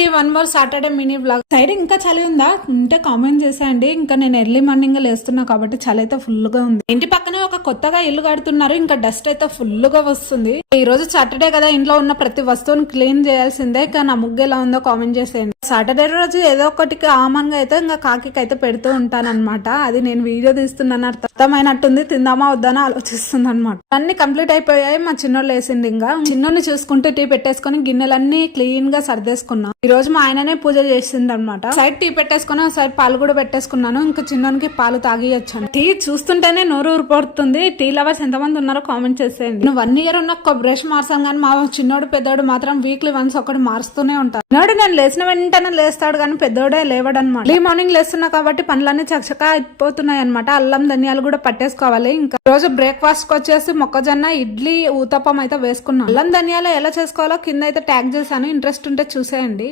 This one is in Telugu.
ఇదండి one more Saturday mini blog. Side ఇంకా చలి ఉందా ఉంటే కామెంట్ చేసేయండి. ఇంకా నేను ఎర్లీ మార్నింగ్ లేస్తున్నా కాబట్టి చలి అయితే ఫుల్ గా ఉంది. ఇంటి పక్కనే ఒక కొత్తగా ఇల్లు కడుతున్నారు. ఇంకా డస్ట్ అయితే ఫుల్ గా వస్తుంది. ఈ రోజు సాటర్డే కదా, ఇంట్లో ఉన్న ప్రతి వస్తువుని క్లీన్ చేయాల్సిందే. ఇక నా ముగ్గు ఎలా ఉందో కామెంట్ చేసేయండి. సాటర్డే రోజు ఏదో ఒకటి కామన్ గా అయితే ఇంకా కాకి అయితే పెడుతూ ఉంటానన్నమాట. అది నేను వీడియో తీస్తున్నాను అర్థమైనట్టుంది. తిందామా వద్దానా ఆలోచిస్తుంది అనమాట. అన్ని కంప్లీట్ అయిపోయాయి. మా చిన్నోళ్ళు వేసింది. ఇంకా చిన్నోని చూసుకుంటూ టీ పెట్టేసుకుని గిన్నెలన్నీ క్లీన్ గా సర్దేసుకున్నాం. ఈ రోజు మా ఆయననే పూజ చేసింది అనమాట. సైడ్ టీ పెట్టేసుకున్నా, సైడ్ పాలు కూడా పెట్టేసుకున్నాను. ఇంకా చిన్నోనికి పాలు తాగియొచ్చాను. టీ చూస్తుంటేనే నోరు ఊరిపోతుంది. టీ లవర్స్ ఎంతమంది ఉన్నారో కామెంట్ చేసేయండి. నువ్వు 1 year ఉన్న ఒక బ్రష్ మార్చాను కానీ మా చిన్నోడు పెద్దోడు మాత్రం వీక్లీ వన్స్ ఒకటి మారుస్తూనే ఉంటారు. చిన్నోడు నేను లేచిన వెంటనే లేస్తాడు కానీ పెద్దోడే లేవడనమాట. ఈ మార్నింగ్ లేస్తున్నా కాబట్టి పనులన్నీ చకచకా అయిపోతున్నాయి అనమాట. అల్లం ధనియాలు కూడా పట్టేసుకోవాలి. ఇంకా రోజు బ్రేక్ఫాస్ట్ కి వచ్చేసి మొక్కజొన్న ఇడ్లీ ఊతప్పం అయితే వేసుకున్నాను. అల్లం ధనియాలు ఎలా చేసుకోవాలో కింద అయితే ట్యాగ్ చేశాను. ఇంట్రెస్ట్ ఉంటే చూసేయండి.